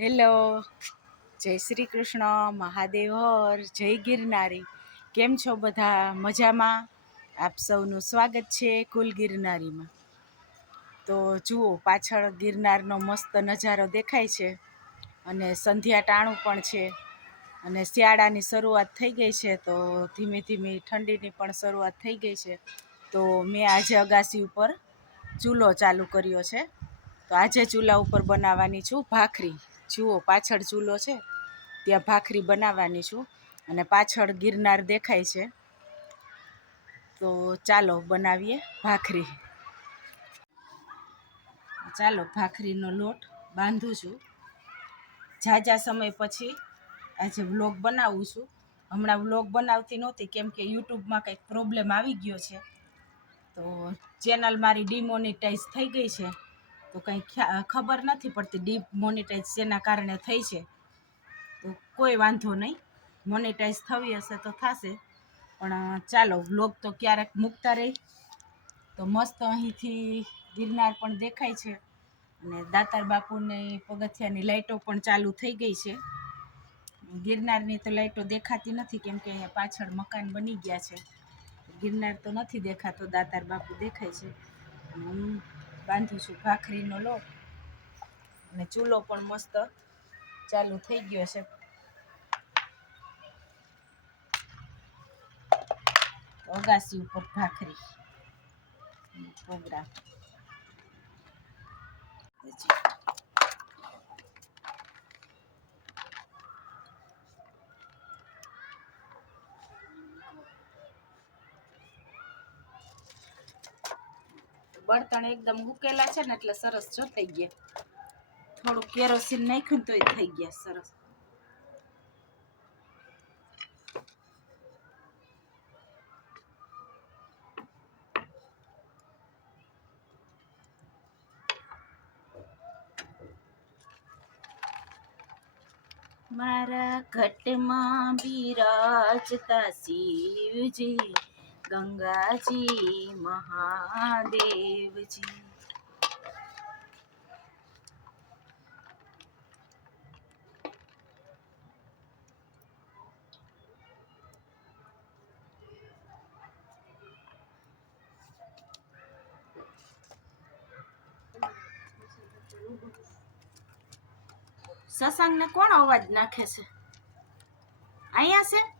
Hello. જય શ્રી કૃષ્ણ, મહાદેવ, હર, જય ગિરનારી. કેમ છો બધા? મજામાં? આપ સૌનું સ્વાગત છે કુલ ગિરનારીમાં. તો જુઓ, પાછળ ગિરનારનો મસ્ત નજારો દેખાય છે અને સંધ્યા ટાણું પણ છે અને શિયાળાની શરૂઆત થઈ ગઈ છે તો ધીમે ધીમે ઠંડીની પણ શરૂઆત થઈ ગઈ છે. તો મેં આજે અગાસી ઉપર ચૂલો ચાલુ કર્યો છે. તો આજે ચૂલા ઉપર બનાવવાની છું ભાખરી. જુઓ, પાછળ ચૂલો છે. ત્યાં ભાખરી બનાવવાની છું અને પાછળ ગિરનાર દેખાય છે. તો ચાલો બનાવીએ ભાખરી. ચાલો ભાખરીનો લોટ બાંધું છું. ઝાઝા સમય પછી આજે વ્લોગ બનાવું છું. હમણાં વ્લોગ બનાવતી નહોતી, કેમ કે યુટ્યુબમાં કંઈક પ્રોબ્લેમ આવી ગયો છે. તો ચેનલ મારી ડિમોનિટાઈઝ થઈ ગઈ છે. તો કંઈ ખબર નથી પડતી ડીપ મોનિટાઈઝ જેના કારણે થઈ છે. તો કોઈ વાંધો નહીં, મોનિટાઈઝ થવી હશે તો થશે. પણ ચાલો, વ્લોગ તો ક્યારેક મૂકતા રહી. તો મસ્ત અહીંથી ગિરનાર પણ દેખાય છે. અને દાતાર બાપુની પગથિયાની લાઇટો પણ ચાલુ થઈ ગઈ છે. ગિરનારની તો લાઇટો દેખાતી નથી, કેમ કે અહીંયા પાછળ મકાન બની ગયા છે. ગિરનાર તો નથી દેખાતો, દાતાર બાપુ દેખાય છે. બાંધું છું ભાખરીનો લોટ. અને ચૂલો પણ મસ્ત ચાલુ થઈ ગયો છે. અગાસી ઉપર ભાખરી. પ્રોગ્રામ. બળતણ એકદમ ઉકેલા છે ને એટલે સરસ જો થઈ ગયા. થોડું કેરોસીન નાખ્યું તો થઈ ગયા સરસ. મારા ઘટમાં બિરાજતા શિવજી. ગંગાજી મહાદેવજી. સત્સંગને કોણ અવાજ નાખે છે? અહીંયા છે?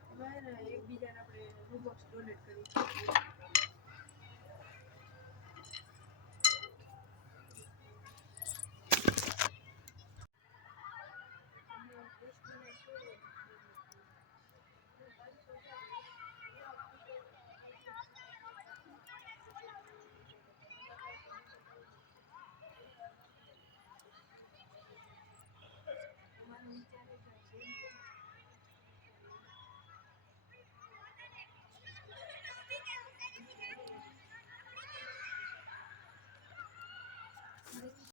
એકબીજાને આપણે રૂબોક્સ ડોનેટ કરી